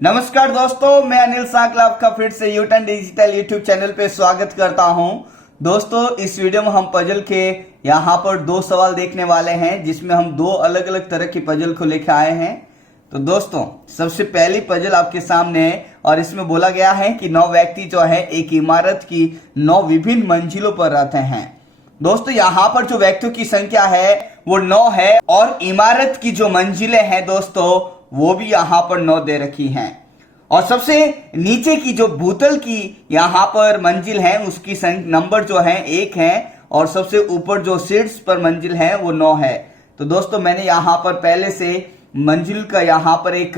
नमस्कार दोस्तों, मैं अनिल साकला आपका फिर से यूटर्न डिजिटल यूट्यूब चैनल पे स्वागत करता हूं। दोस्तों, इस वीडियो में हम पजल के यहां पर दो सवाल देखने वाले हैं, जिसमें हम दो अलग अलग तरह की पजल को लेकर आए हैं। तो दोस्तों, सबसे पहली पजल आपके सामने है और इसमें बोला गया है कि 9 व्यक्ति जो है एक इमारत की 9 विभिन्न मंजिलों पर रहते हैं। दोस्तों, यहाँ पर जो व्यक्तियों की संख्या है वो 9 है और इमारत की जो मंजिलें हैं दोस्तों वो भी यहाँ पर 9 दे रखी हैं। और सबसे नीचे की जो भूतल की यहाँ पर मंजिल है उसकी नंबर जो है 1 है और सबसे ऊपर जो शीर्ष पर मंजिल है वो 9 है। तो दोस्तों, मैंने यहाँ पर पहले से मंजिल का यहाँ पर एक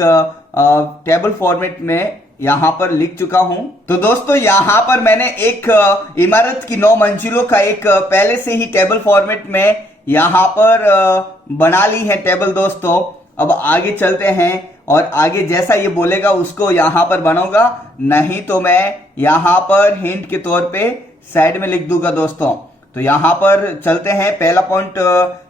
टेबल फॉर्मेट में यहाँ पर लिख चुका हूं। तो दोस्तों, यहाँ पर मैंने एक इमारत की 9 मंजिलों का एक पहले से ही टेबल फॉर्मेट में यहाँ पर बना ली है टेबल। दोस्तों, अब आगे चलते हैं और आगे जैसा ये बोलेगा उसको यहाँ पर बनाऊंगा, नहीं तो मैं यहाँ पर हिंट के तौर पे साइड में लिख दूंगा। दोस्तों, तो यहाँ पर चलते हैं। पहला पॉइंट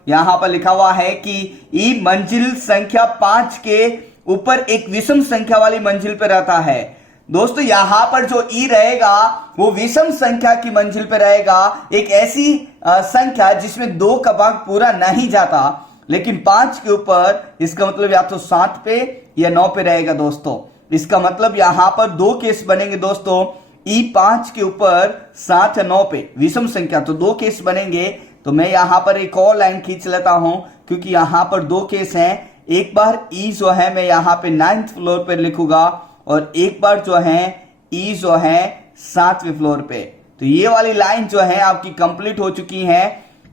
यहाँ पर लिखा हुआ है कि ई मंजिल संख्या 5 के ऊपर एक विषम संख्या वाली मंजिल पर रहता है। दोस्तों, यहाँ पर जो ई रहेगा वो विषम संख्या की मंजिल पर रहेगा, एक ऐसी संख्या जिसमें 2 का भाग पूरा नहीं जाता, लेकिन 5 के ऊपर इसका मतलब या तो 7 पे या 9 पे रहेगा। दोस्तों, इसका मतलब यहाँ पर 2 केस बनेंगे। दोस्तों, ई 5 के ऊपर 7 या 9 पे विषम संख्या, तो 2 केस बनेंगे। तो मैं यहाँ पर एक और लाइन खींच लेता हूं क्योंकि यहाँ पर 2 केस हैं। एक बार ई जो है मैं यहाँ पे 9th फ्लोर पर लिखूंगा और एक बार जो है ई जो है 7वें फ्लोर पे। तो ये वाली लाइन जो है आपकी कंप्लीट हो चुकी है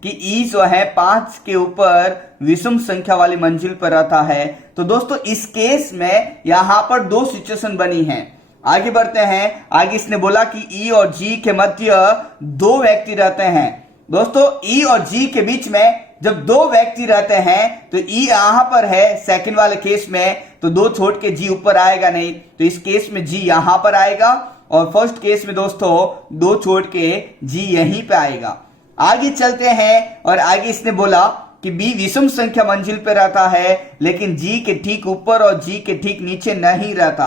कि ई जो है 5 के ऊपर विषम संख्या वाली मंजिल पर रहता है। तो दोस्तों, इस केस में यहां पर 2 सिचुएशन बनी हैं। आगे बढ़ते हैं। आगे इसने बोला कि ई और जी के मध्य 2 व्यक्ति रहते हैं। दोस्तों, ई और जी के बीच में जब 2 व्यक्ति रहते हैं तो ई यहां पर है सेकंड वाले केस में, तो 2 छोड़ के जी ऊपर आएगा नहीं, तो इस केस में जी यहां पर आएगा और फर्स्ट केस में दोस्तों 2 छोड़ के जी यहीं पे आएगा। आगे चलते हैं और आगे इसने बोला कि बी विषम संख्या मंजिल पे रहता है, लेकिन जी के ठीक ऊपर और जी के ठीक नीचे नहीं रहता।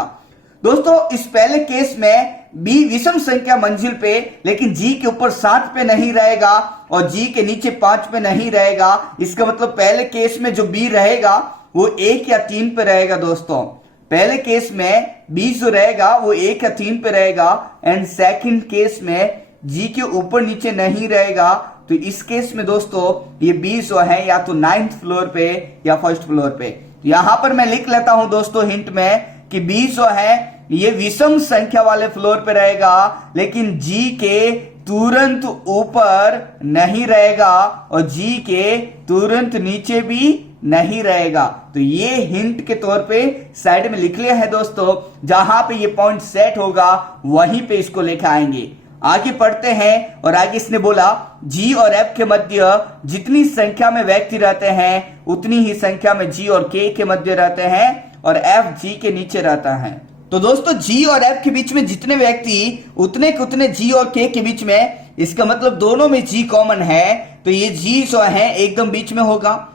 दोस्तों, इस पहले केस में बी विषम संख्या मंजिल पे लेकिन जी के ऊपर 7 पे नहीं रहेगा और जी के नीचे 5 पे नहीं रहेगा। इसका मतलब पहले केस में जो बी रहेगा वो 1 या 3 पे रहेगा। दोस्तों, पहले केस में बी जो रहेगा वो 1 या 3 पे रहेगा एंड सेकंड केस में जी के ऊपर नीचे नहीं रहेगा। तो इस केस में दोस्तों ये बी जो है या तो 9th फ्लोर पे या 1st फ्लोर पे। यहां पर मैं लिख लेता हूं दोस्तों हिंट में कि बी जो है ये विषम संख्या वाले फ्लोर पे रहेगा, लेकिन जी के तुरंत ऊपर नहीं रहेगा और जी के तुरंत नीचे भी नहीं रहेगा। तो ये हिंट के तौर पे साइड में लिख लिया है दोस्तों। जहां पे ये पॉइंट सेट होगा वहीं पे इसको लेके आएंगे। आगे पढ़ते हैं और आगे इसने बोला जी और एफ के मध्य जितनी संख्या में व्यक्ति रहते हैं उतनी ही संख्या में जी और के मध्य रहते हैं और एफ जी के नीचे रहता है। तो दोस्तों, जी और एफ के बीच में जितने व्यक्ति उतने जी और के बीच में, इसका मतलब दोनों में जी कॉमन है, तो ये जी जो है एकदम बीच में होगा।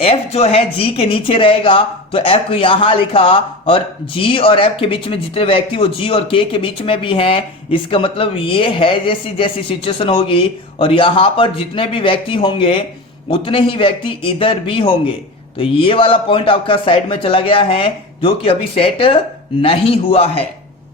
एफ जो है जी के नीचे रहेगा तो एफ को यहां लिखा और जी और एफ के बीच में जितने व्यक्ति वो जी और के बीच में भी हैं। इसका मतलब ये है जैसी जैसी सिचुएशन होगी और यहां पर जितने भी व्यक्ति होंगे उतने ही व्यक्ति इधर भी होंगे। तो ये वाला पॉइंट आपका साइड में चला गया है जो कि अभी सेट नहीं हुआ है।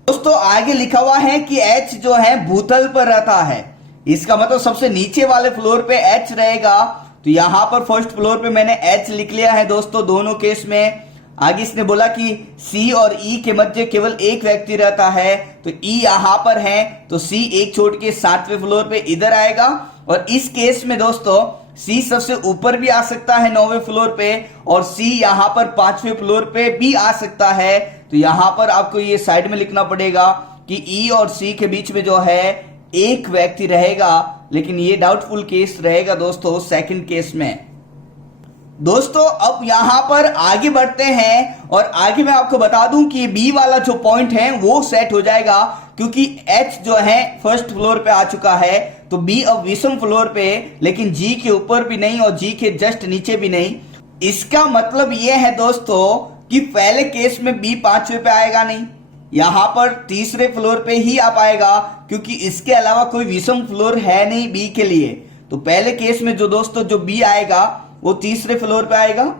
दोस्तों, आगे लिखा हुआ है कि एच जो है भूतल पर रहता है। इसका मतलब सबसे नीचे वाले फ्लोर पे एच रहेगा। तो यहां पर 1st फ्लोर पे मैंने एच लिख लिया है दोस्तों दोनों केस में। आगे इसने बोला कि सी और ई के मध्य केवल एक व्यक्ति रहता है, तो ई यहां पर है तो सी एक छोड़ के 7वें फ्लोर पे इधर आएगा और इस केस में दोस्तों सी सबसे ऊपर भी आ सकता है 9वें फ्लोर पे और सी यहां पर 5वें फ्लोर पे भी आ सकता है। तो यहां पर आपको ये साइड में लिखना पड़ेगा कि ई और सी के बीच में जो है एक व्यक्ति रहेगा, लेकिन ये डाउटफुल केस रहेगा दोस्तों सेकंड केस में। दोस्तों, अब यहां पर आगे बढ़ते हैं और आगे मैं आपको बता दूं कि बी वाला जो पॉइंट है वो सेट हो जाएगा क्योंकि एच जो है 1st फ्लोर पे आ चुका है, तो बी अब विषम फ्लोर पे लेकिन जी के ऊपर भी नहीं और जी के जस्ट नीचे भी नहीं। इसका मतलब यह है दोस्तों कि पहले केस में बी 5वें पे आएगा नहीं, यहां पर तीसरे फ्लोर पे ही आ पाएगा क्योंकि इसके अलावा कोई विषम फ्लोर है नहीं बी के लिए। तो पहले केस में जो दोस्तों जो बी आएगा वो तीसरे फ्लोर पे आएगा,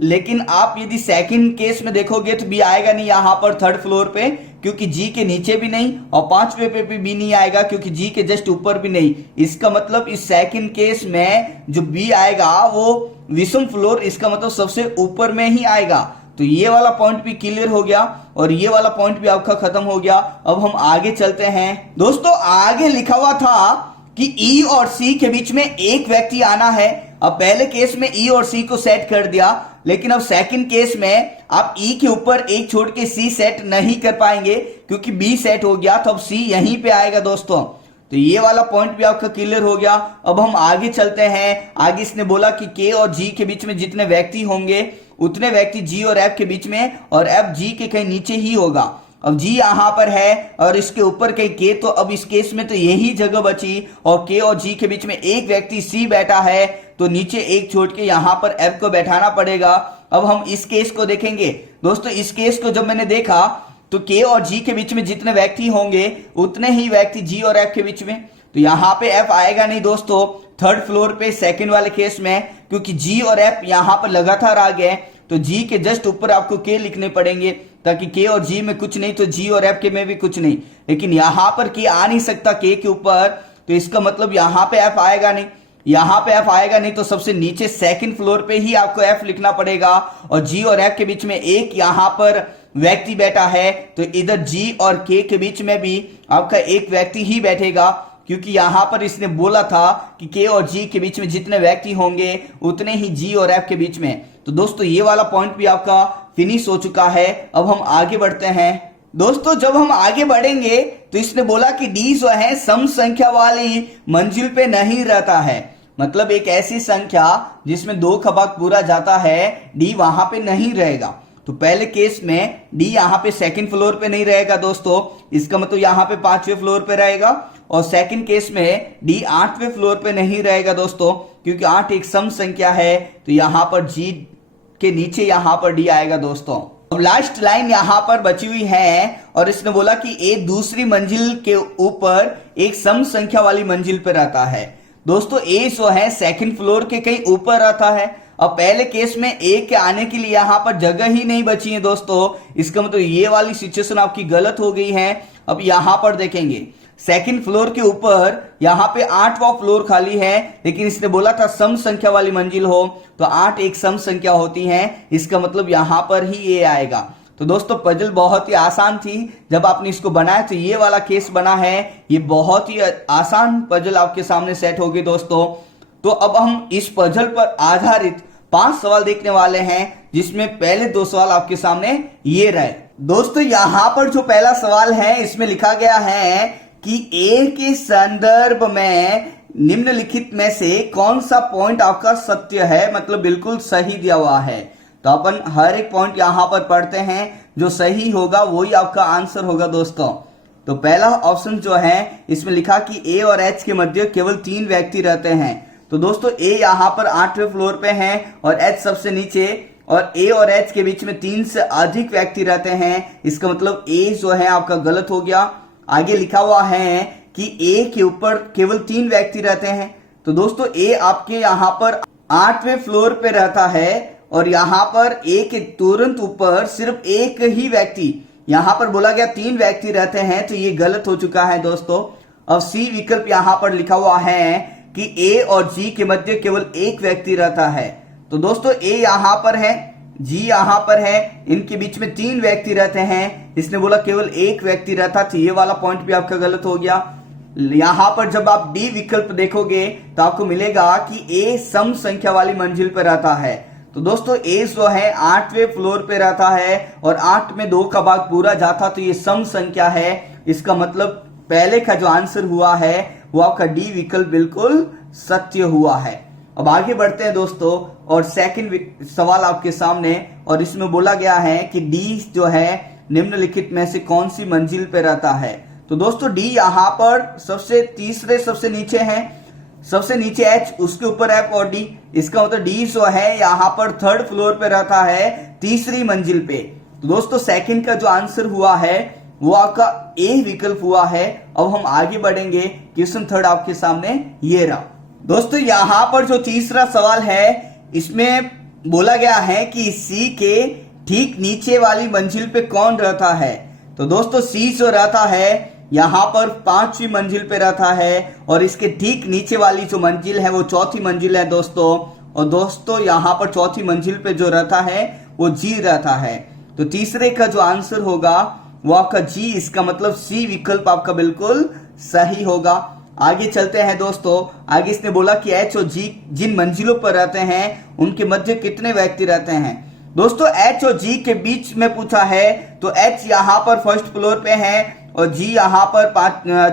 लेकिन आप यदि सेकंड केस में देखोगे तो बी आएगा नहीं यहां पर थर्ड फ्लोर पे, क्योंकि जी के नीचे भी नहीं और 5वें पे भी बी नहीं आएगा क्योंकि जी के जस्ट ऊपर भी नहीं। इसका मतलब इस सेकंड केस में जो बी आएगा वो विषम फ्लोर, इसका मतलब सबसे ऊपर में ही आएगा। तो ये वाला पॉइंट भी क्लियर हो गया और ये वाला पॉइंट भी आपका खत्म हो गया। अब हम आगे चलते हैं दोस्तों। आगे लिखा हुआ था कि ई और सी के बीच में एक व्यक्ति आना है। अब पहले केस में ई और सी को सेट कर दिया, लेकिन अब सेकंड केस में आप ई के ऊपर एक छोड़ के सी सेट नहीं कर पाएंगे क्योंकि बी सेट हो गया, तो अब सी यहीं पे आएगा दोस्तों। तो ये वाला पॉइंट भी आपका क्लियर हो गया। अब हम आगे चलते हैं। आगे इसने बोला कि के और जी के बीच में जितने व्यक्ति होंगे उतने व्यक्ति जी और एफ के बीच में, और एफ जी के कहीं नीचे ही होगा। अब जी यहां पर है और इसके ऊपर कहीं के, तो अब इस केस में तो यही जगह बची और के और जी के बीच में एक व्यक्ति सी बैठा है, तो नीचे एक छोड़ के यहां पर एफ को बैठाना पड़ेगा। अब हम इस केस को देखेंगे दोस्तों। इस केस को जब मैंने देखा तो के और जी के बीच में जितने व्यक्ति होंगे उतने ही व्यक्ति जी और एफ के बीच में, तो यहां पे एफ आएगा नहीं दोस्तों थर्ड फ्लोर पे सेकंड वाले केस में, क्योंकि जी और एफ यहां पर लगातार आ गए। तो जी के जस्ट ऊपर आपको के लिखने पड़ेंगे ताकि के और जी में कुछ नहीं तो जी और एफ के में भी कुछ नहीं, लेकिन यहां पर के आ नहीं सकता के ऊपर, तो इसका मतलब यहां पे एफ आएगा नहीं। यहां पे एफ आएगा नहीं तो सबसे नीचे सेकंड फ्लोर पे ही आपको एफ लिखना पड़ेगा, और जी और एफ के बीच में एक यहां पर व्यक्ति बैठा है, तो इधर जी और के बीच में भी आपका एक व्यक्ति ही बैठेगा, क्योंकि यहां पर इसने बोला था कि के और जी के बीच में जितने व्यक्ति होंगे उतने ही जी और एफ के बीच में। तो दोस्तों ये वाला पॉइंट भी आपका फिनिश हो चुका है। अब हम आगे बढ़ते हैं दोस्तों। जब हम आगे बढ़ेंगे तो इसने बोला कि डी जो है सम संख्या वाली मंजिल पे नहीं रहता है, मतलब एक ऐसी संख्या जिसमें 2 का भाग पूरा जाता है, डी वहां पे नहीं रहेगा। तो पहले केस में डी यहाँ पे सेकंड फ्लोर पे नहीं रहेगा दोस्तों, इसका मतलब यहाँ पे 5वें फ्लोर पे रहेगा, और सेकंड केस में डी 8वें फ्लोर पे नहीं रहेगा दोस्तों, क्योंकि 8 एक सम संख्या है, तो यहाँ पर जी के नीचे यहाँ पर डी आएगा दोस्तों। अब लास्ट लाइन यहाँ पर बची हुई है और इसने बोला कि ए दूसरी मंजिल के ऊपर एक सम संख्या वाली मंजिल पे रहता है। दोस्तों ए जो है सेकंड फ्लोर के कहीं ऊपर रहता है। अब पहले केस में ए के आने के लिए यहाँ पर जगह ही नहीं बची है दोस्तों, इसका मतलब ये वाली सिचुएशन आपकी गलत हो गई है। अब यहाँ पर देखेंगे सेकंड फ्लोर के ऊपर यहाँ पे 8वां फ्लोर खाली है, लेकिन इसने बोला था सम संख्या वाली मंजिल हो, तो 8 एक सम संख्या होती है, इसका मतलब यहाँ पर ही ये आएगा। तो दोस्तों पजल बहुत ही आसान थी, जब आपने इसको बनाया तो ये वाला केस बना है, ये बहुत ही आसान पजल आपके सामने सेट होगी दोस्तों। तो अब हम इस पजल पर आधारित 5 सवाल देखने वाले हैं, जिसमें पहले 2 सवाल आपके सामने ये रहे दोस्तों। यहां पर जो पहला सवाल है इसमें लिखा गया है कि ए के संदर्भ में निम्नलिखित में से कौन सा पॉइंट आपका सत्य है, मतलब बिल्कुल सही दिया हुआ है। तो अपन हर एक पॉइंट यहां पर पढ़ते हैं, जो सही होगा वही आपका आंसर होगा दोस्तों। तो पहला ऑप्शन जो है इसमें लिखा कि ए और एच के मध्य केवल 3 व्यक्ति रहते हैं। तो दोस्तों ए यहां पर 8वें फ्लोर पे है और एच सबसे नीचे, और ए और एच के बीच में 3 से अधिक व्यक्ति रहते हैं, इसका मतलब ए जो है आपका गलत हो गया। आगे लिखा हुआ है कि ए के ऊपर केवल 3 व्यक्ति रहते हैं। तो दोस्तों ए आपके यहां पर 8वें फ्लोर पे रहता है और यहां पर ए के तुरंत ऊपर सिर्फ एक ही व्यक्ति, यहां पर बोला गया 3 व्यक्ति रहते हैं, तो ये गलत हो चुका है दोस्तों। अब सी विकल्प यहां पर लिखा हुआ है कि ए और जी के मध्य केवल एक व्यक्ति रहता है। तो दोस्तों ए यहां पर है, जी यहां पर है, इनके बीच में 3 व्यक्ति रहते हैं, इसने बोला केवल एक व्यक्ति रहता, तो ये वाला पॉइंट भी आपका गलत हो गया। यहां पर जब आप डी विकल्प देखोगे तो आपको मिलेगा कि ए सम संख्या वाली मंजिल पर रहता है। तो दोस्तों ए जो है 8वें फ्लोर पे रहता है और 8 में 2 का भाग पूरा जाता, तो ये सम संख्या है, इसका मतलब पहले का जो आंसर हुआ है वो आपका डी विकल्प बिल्कुल सत्य हुआ है। अब आगे बढ़ते हैं दोस्तों, और सेकंड सवाल आपके सामने, और इसमें बोला गया है कि डी जो है निम्नलिखित में से कौन सी मंजिल पे रहता है। तो दोस्तों डी यहां पर तीसरे सबसे नीचे है, सबसे नीचे H, उसके ऊपर F और D। इसका मतलब D जो है यहाँ पर थर्ड फ्लोर पे रहता है, तीसरी मंजिल पे। तो दोस्तों सेकंड का जो आंसर हुआ है वो आपका ए विकल्प हुआ है। अब हम आगे बढ़ेंगे, क्वेश्चन थर्ड आपके सामने ये रहा। दोस्तों यहाँ पर जो तीसरा सवाल है इसमें बोला गया है कि सी के ठीक नीचे वाली मंजिल पे कौन रहता है। तो दोस्तों सी जो रहता है यहाँ पर 5वीं मंजिल पे रहता है और इसके ठीक नीचे वाली जो मंजिल है वो 4थी मंजिल है दोस्तों। और दोस्तों यहाँ पर 4थी मंजिल पे जो रहता है वो जी रहता है। तो तीसरे का जो आंसर होगा वो आपका जी, इसका मतलब सी विकल्प आपका बिल्कुल सही होगा। आगे चलते हैं दोस्तों। आगे इसने बोला कि एच और जी जिन मंजिलों पर रहते हैं उनके मध्य कितने व्यक्ति रहते हैं। दोस्तों एच और जी के बीच में पूछा है, तो एच यहाँ पर फर्स्ट फ्लोर पे है और जी यहाँ पर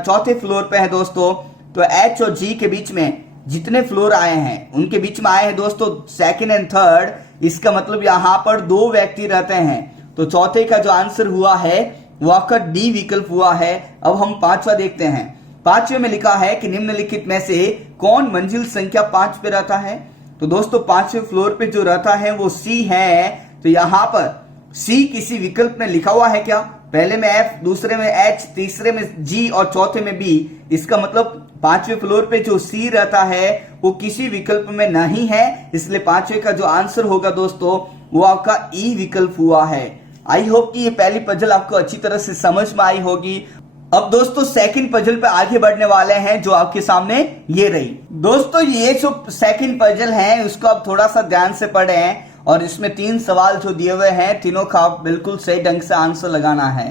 4थे फ्लोर पे है दोस्तों। तो एच और जी के बीच में जितने फ्लोर आए हैं उनके बीच में आए हैं दोस्तों सेकंड एंड थर्ड। इसका मतलब यहाँ पर 2 व्यक्ति रहते हैं। तो चौथे का जो आंसर हुआ है वो आपका डी विकल्प हुआ है। अब हम 5वां देखते हैं। 5वें में लिखा है कि निम्नलिखित में से कौन मंजिल संख्या 5 पे रहता है। तो दोस्तों 5वें फ्लोर पे जो रहता है वो सी है। तो यहाँ पर सी किसी विकल्प में लिखा हुआ है क्या? पहले में एफ, दूसरे में एच, तीसरे में जी और चौथे में बी। इसका मतलब 5वें फ्लोर पे जो सी रहता है वो किसी विकल्प में नहीं है, इसलिए 5वें का जो आंसर होगा दोस्तों वो आपका ई विकल्प हुआ है। आई होप कि ये पहली पजल आपको अच्छी तरह से समझ में आई होगी। अब दोस्तों सेकंड पजल पे आगे बढ़ने वाले हैं जो आपके सामने ये रही। दोस्तों ये जो सेकंड पजल है उसको आप थोड़ा सा ध्यान से पढ़ें और इसमें 3 सवाल जो दिए हुए हैं तीनों का बिल्कुल सही ढंग से आंसर लगाना है।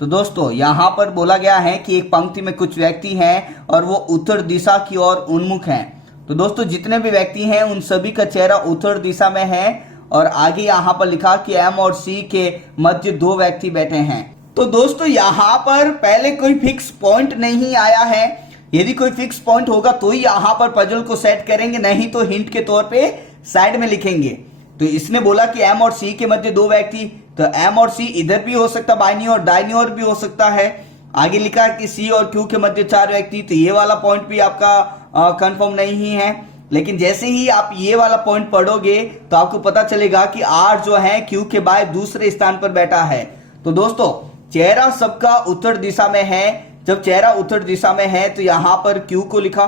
तो दोस्तों यहाँ पर बोला गया है कि एक पंक्ति में कुछ व्यक्ति हैं और वो उत्तर दिशा की ओर उन्मुख हैं। तो दोस्तों जितने भी व्यक्ति हैं उन सभी का चेहरा उत्तर दिशा में है और आगे यहाँ पर लिखा कि एम और सी के मध्य 2 व्यक्ति बैठे हैं। तो दोस्तों यहाँ पर पहले कोई फिक्स पॉइंट नहीं आया है। यदि कोई फिक्स पॉइंट होगा तो ही यहाँ पर पजल को सेट करेंगे, नहीं तो हिंट के तौर पे साइड में लिखेंगे। तो इसने बोला कि एम और सी के मध्य 2 व्यक्ति, तो एम और सी इधर भी हो सकता है, बाईं और दाईं ओर भी हो सकता है। आगे लिखा है कि सी और क्यू के मध्य 4 व्यक्ति, तो ये वाला पॉइंट भी आपका कंफर्म नहीं है। लेकिन जैसे ही आप ये वाला पॉइंट पढ़ोगे तो आपको पता चलेगा कि आर जो है क्यू के बाद दूसरे स्थान पर बैठा है। तो दोस्तों चेहरा सबका उत्तर दिशा में है। जब चेहरा उत्तर दिशा में है तो यहाँ पर क्यू को लिखा।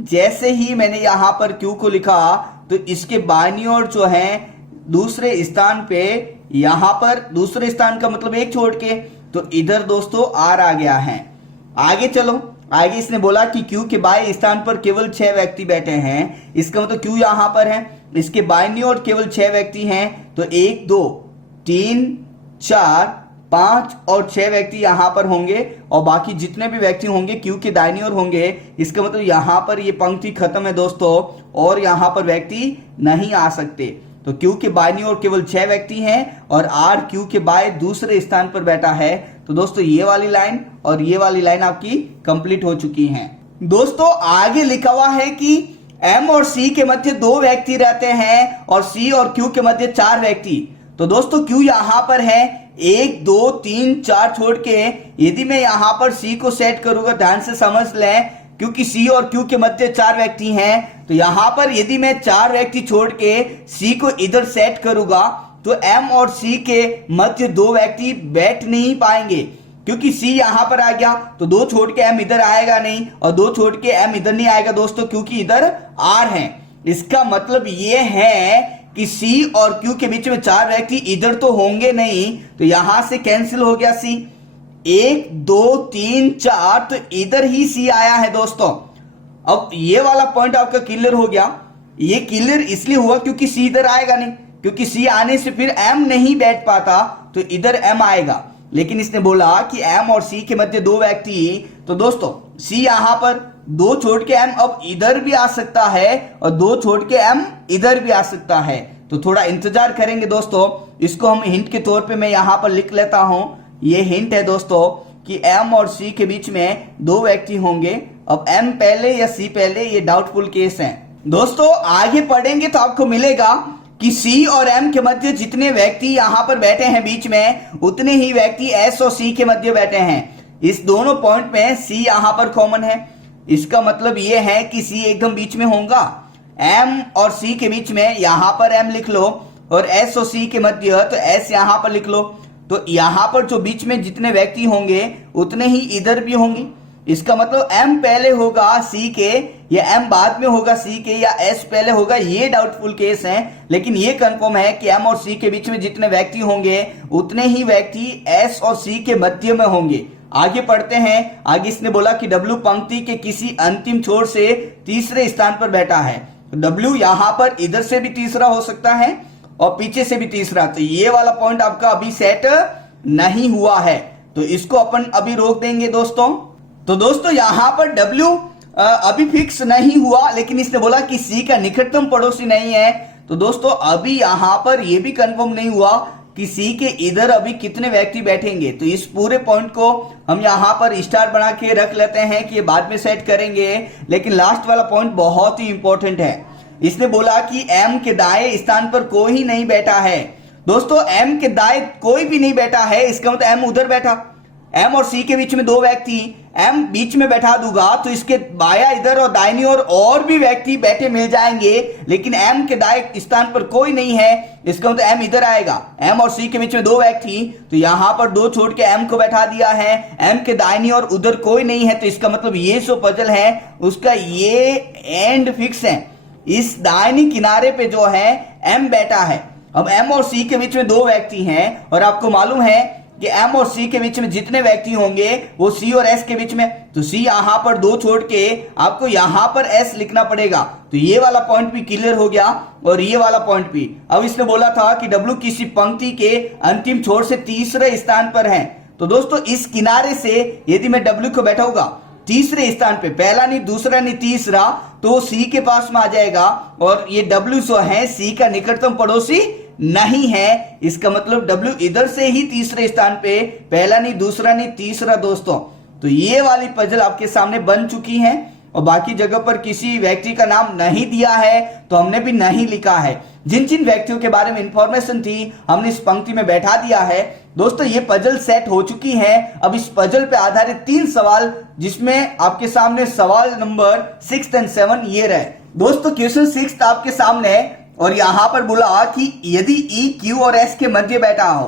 जैसे ही मैंने यहाँ पर क्यू को लिखा तो इसके बाईं ओर जो है दूसरे स्थान पे, यहाँ पर दूसरे स्थान का मतलब एक छोड़ के, तो इधर दोस्तों आर आ गया है। आगे चलो, आगे इसने बोला कि क्यू के बाएं स्थान पर केवल 6 व्यक्ति बैठे हैं। इसका मतलब क्यू यहाँ पर है, इसके बाईं ओर केवल 6 व्यक्ति हैं। तो 1 2 3 4 5 और 6 व्यक्ति यहाँ पर होंगे और बाकी जितने भी व्यक्ति होंगे क्यू के दाहिनी ओर होंगे। इसका मतलब यहाँ पर ये पंक्ति खत्म है दोस्तों और यहाँ पर व्यक्ति नहीं आ सकते। तो क्यू के बाईं ओर केवल 6 व्यक्ति हैं और आर क्यू के बाएं दूसरे स्थान पर बैठा है। तो दोस्तों ये वाली लाइन और ये वाली लाइन आपकी कंप्लीट हो चुकी हैं। दोस्तों आगे लिखा हुआ है कि एम और सी के मध्य 2 व्यक्ति रहते हैं और सी और क्यू के मध्य 4 व्यक्ति। तो दोस्तों क्यू यहाँ पर है 1 2 3 4 छोड़ के, यदि मैं यहाँ पर सी को सेट करूंगा, ध्यान से समझ लें, क्योंकि सी और क्यू के मध्य 4 व्यक्ति हैं। तो यहाँ पर यदि मैं 4 व्यक्ति छोड़ के सी को इधर सेट करूंगा तो एम और सी के मध्य 2 व्यक्ति बैठ नहीं पाएंगे, क्योंकि सी यहाँ पर आ गया तो 2 छोड़ के एम इधर आएगा नहीं और 2 छोड़ के एम इधर नहीं आएगा दोस्तों, क्योंकि इधर आर है। इसका मतलब ये है कि सी और क्यू के बीच में 4 व्यक्ति इधर तो होंगे नहीं, तो यहां से कैंसिल हो गया सी। 1 2 3 4, तो इधर ही सी आया है दोस्तों। अब ये वाला पॉइंट आपका क्लियर हो गया। ये क्लियर इसलिए हुआ क्योंकि सी इधर आएगा नहीं, क्योंकि सी आने से फिर एम नहीं बैठ पाता, तो इधर एम आएगा। लेकिन इसने बोला कि एम और सी के मध्य 2 व्यक्ति, तो दोस्तों सी यहां पर 2 छोड़ के एम अब इधर भी आ सकता है और 2 छोड़ के एम इधर भी आ सकता है। तो थोड़ा इंतजार करेंगे दोस्तों। इसको हम हिंट के तौर पे मैं यहां पर लिख लेता हूं। ये हिंट है दोस्तों कि एम और सी के बीच में 2 व्यक्ति होंगे। अब एम पहले या सी पहले, ये डाउटफुल केस है दोस्तों। आगे पढ़ेंगे तो आपको मिलेगा कि सी और एम के मध्य जितने व्यक्ति यहां पर बैठे हैं बीच में, उतने ही व्यक्ति एस और सी के मध्य बैठे हैं। इस दोनों पॉइंट में सी यहां पर कॉमन है। इसका मतलब ये है कि सी एकदम बीच में होगा। एम और सी के बीच में यहां पर एम लिख लो और एस और सी के मध्य तो एस यहां पर लिख लो। तो यहां पर जो बीच में जितने व्यक्ति होंगे उतने ही इधर भी होंगे। इसका मतलब एम पहले होगा सी के या एम बाद में होगा सी के या एस पहले होगा, ये डाउटफुल केस है। लेकिन ये कंफर्म है कि एम और सी के बीच में जितने व्यक्ति होंगे उतने ही व्यक्ति एस और सी के मध्य में होंगे। आगे पढ़ते हैं। आगे इसने बोला कि डब्ल्यू पंक्ति के किसी अंतिम छोर से तीसरे स्थान पर बैठा है। डब्ल्यू यहां पर इधर से भी तीसरा हो सकता है और पीछे से भी तीसरा। तो ये वाला पॉइंट आपका अभी सेट नहीं हुआ है, तो इसको अपन अभी रोक देंगे दोस्तों। तो दोस्तों यहां पर डब्ल्यू अभी फिक्स नहीं हुआ, लेकिन इसने बोला कि सी का निकटतम पड़ोसी नहीं है। तो दोस्तों अभी यहां पर यह भी कंफर्म नहीं हुआ कि सी के इधर अभी कितने व्यक्ति बैठेंगे। तो इस पूरे पॉइंट को हम यहां पर स्टार बना के रख लेते हैं कि ये बाद में सेट करेंगे। लेकिन लास्ट वाला पॉइंट बहुत ही इंपॉर्टेंट है। इसने बोला कि एम के दाएं स्थान पर कोई नहीं बैठा है। दोस्तों एम के दाएं कोई भी नहीं बैठा है, इसका मतलब एम उधर बैठा। एम और सी के बीच में दो व्यक्ति, एम बीच में बैठा दूंगा तो इसके बाया इधर और दाहिनी ओर और भी व्यक्ति बैठे मिल जाएंगे। लेकिन एम के दाएं स्थान पर कोई नहीं है, इसका मतलब एम इधर आएगा। एम और सी के बीच में दो व्यक्ति, तो यहां पर दो छोड़ के एम को बैठा दिया है। एम के दाहिनी ओर उधर कोई नहीं है, तो इसका मतलब ये जो पजल है उसका ये एंड फिक्स है। इस दाहिनी किनारे पे जो है एम बैठा है। अब एम और सी के बीच में दो व्यक्ति हैं और आपको मालूम है कि एम और सी के बीच में जितने व्यक्ति होंगे वो सी और एस के बीच में, तो सी यहां पर दो छोड़ के आपको यहां पर एस लिखना पड़ेगा। तो ये वाला पॉइंट भी क्लियर हो गया और ये वाला पॉइंट भी। अब इसने बोला था कि डब्ल्यू किसी पंक्ति के अंतिम छोर से तीसरे स्थान पर है। तो दोस्तों इस किनारे से यदि मैं डब्ल्यू को बैठाऊंगा तीसरे स्थान पे, पहला नहीं दूसरा नहीं तीसरा, तो सी के पास में आ जाएगा। और ये डब्ल्यू जो है सी का निकटतम पड़ोसी नहीं है। इसका मतलब डब्ल्यू इधर से ही तीसरे स्थान पे, पहला नहीं दूसरा नहीं तीसरा दोस्तों। तो ये वाली पजल आपके सामने बन चुकी है और बाकी जगह पर किसी व्यक्ति का नाम नहीं दिया है तो हमने भी नहीं लिखा है। जिन जिन व्यक्तियों के बारे में इंफॉर्मेशन थी हमने इस पंक्ति में बैठा दिया है। दोस्तों ये पजल सेट हो चुकी है। अब इस पजल पे आधारित 3 सवाल, जिसमें आपके सामने सवाल नंबर 6 और 7 ये रहे। दोस्तों क्वेश्चन 6 आपके सामने और यहां पर बोला कि यदि ई क्यू और एस के मध्य बैठा हो।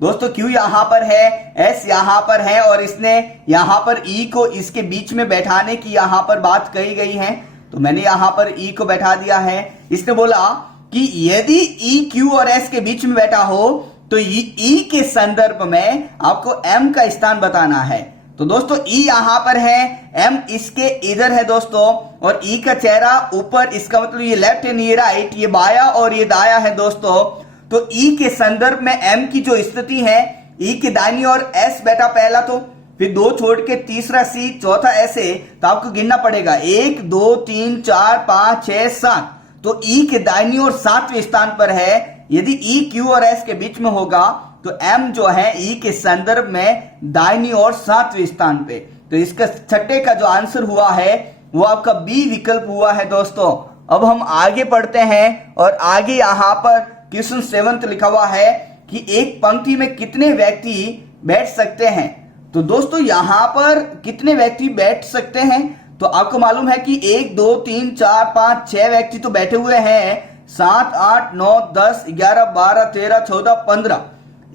दोस्तों क्यू यहां पर है, एस यहां पर है और इसने यहां पर ई को इसके बीच में बैठाने की यहां पर बात कही गई है। तो मैंने यहां पर ई को बैठा दिया है। इसने बोला कि यदि ई क्यू और एस के बीच में बैठा हो तो ई के संदर्भ में आपको एम का स्थान बताना है। तो दोस्तों ई यहां पर है, एम इसके इधर है दोस्तों, और ई का चेहरा ऊपर, इसका मतलब ये लेफ्ट एंड ये राइट, ये बाया और ये दाया है दोस्तों। तो ई के संदर्भ में एम की जो स्थिति है, ई के दाहिनी ओर एस बैठा पहला, तो फिर दो छोड़ के तीसरा सी, चौथा ऐसे, तो आपको गिनना पड़ेगा 1 2 3 4 5 6 7। तो ई के दाहिनी ओर 7वें स्थान पर है। यदि ई क्यू और एस के बीच में होगा तो एम जो है ई के संदर्भ में दाहिनी ओर 7वें स्थान पे। तो इसका छठे का जो आंसर हुआ है वो आपका बी विकल्प हुआ है दोस्तों। अब हम आगे पढ़ते हैं और आगे यहां पर क्वेश्चन 7 लिखा हुआ है कि एक पंक्ति में कितने व्यक्ति बैठ सकते हैं। तो दोस्तों यहां पर कितने व्यक्ति बैठ सकते हैं, तो आपको मालूम है कि 1 2 3 4 5 6 व्यक्ति तो बैठे हुए हैं। 7 8 9 10 11 12 13 14 15।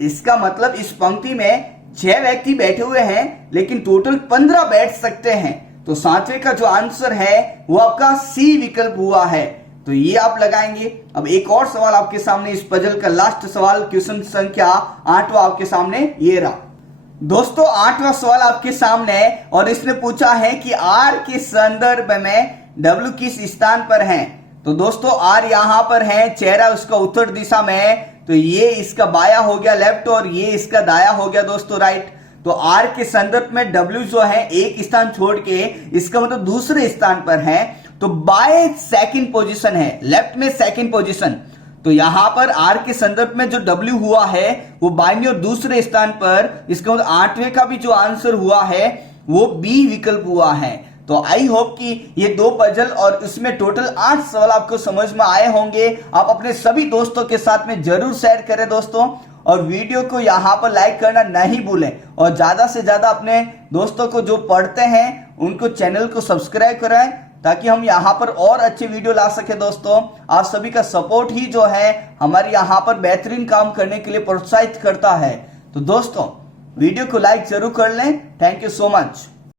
इसका मतलब इस पंक्ति में 6 व्यक्ति बैठे हुए हैं लेकिन टोटल 15 बैठ सकते हैं। तो 7वें का जो आंसर है वो आपका सी विकल्प हुआ है। तो ये आप लगाएंगे। अब एक और सवाल आपके सामने, इस पजल का लास्ट सवाल, क्वेश्चन संख्या 8वां आपके सामने ये रहा। दोस्तों 8वां सवाल आपके सामने और इसने पूछा है कि आर के संदर्भ में डब्ल्यू किस स्थान पर है। तो दोस्तों आर यहां पर है, चेहरा उसका उत्तर दिशा में है, तो ये इसका बाया हो गया लेफ्ट और ये इसका दाया हो गया दोस्तों राइट। तो आर के संदर्भ में डब्ल्यू जो है एक स्थान छोड़ के, इसका मतलब दूसरे स्थान पर है, तो बाय सेकंड पोजीशन है, लेफ्ट में सेकंड पोजीशन। तो यहां पर आर के संदर्भ में जो डब्ल्यू हुआ है वो बाईं और दूसरे स्थान पर, इसका मतलब 8वें का भी जो आंसर हुआ है वो बी विकल्प हुआ है। तो आई होप कि ये 2 पजल और इसमें टोटल 8 सवाल आपको समझ में आए होंगे। आप अपने सभी दोस्तों के साथ में जरूर शेयर करें दोस्तों, और वीडियो को यहाँ पर लाइक करना नहीं भूलें, और ज्यादा से ज्यादा अपने दोस्तों को जो पढ़ते हैं उनको चैनल को सब्सक्राइब कराएं ताकि हम यहाँ पर और अच्छे वीडियो ला सके। दोस्तों आप सभी का सपोर्ट ही जो है हमारे यहाँ पर बेहतरीन काम करने के लिए प्रोत्साहित करता है। तो दोस्तों वीडियो को लाइक जरूर कर लें। Thank you so much.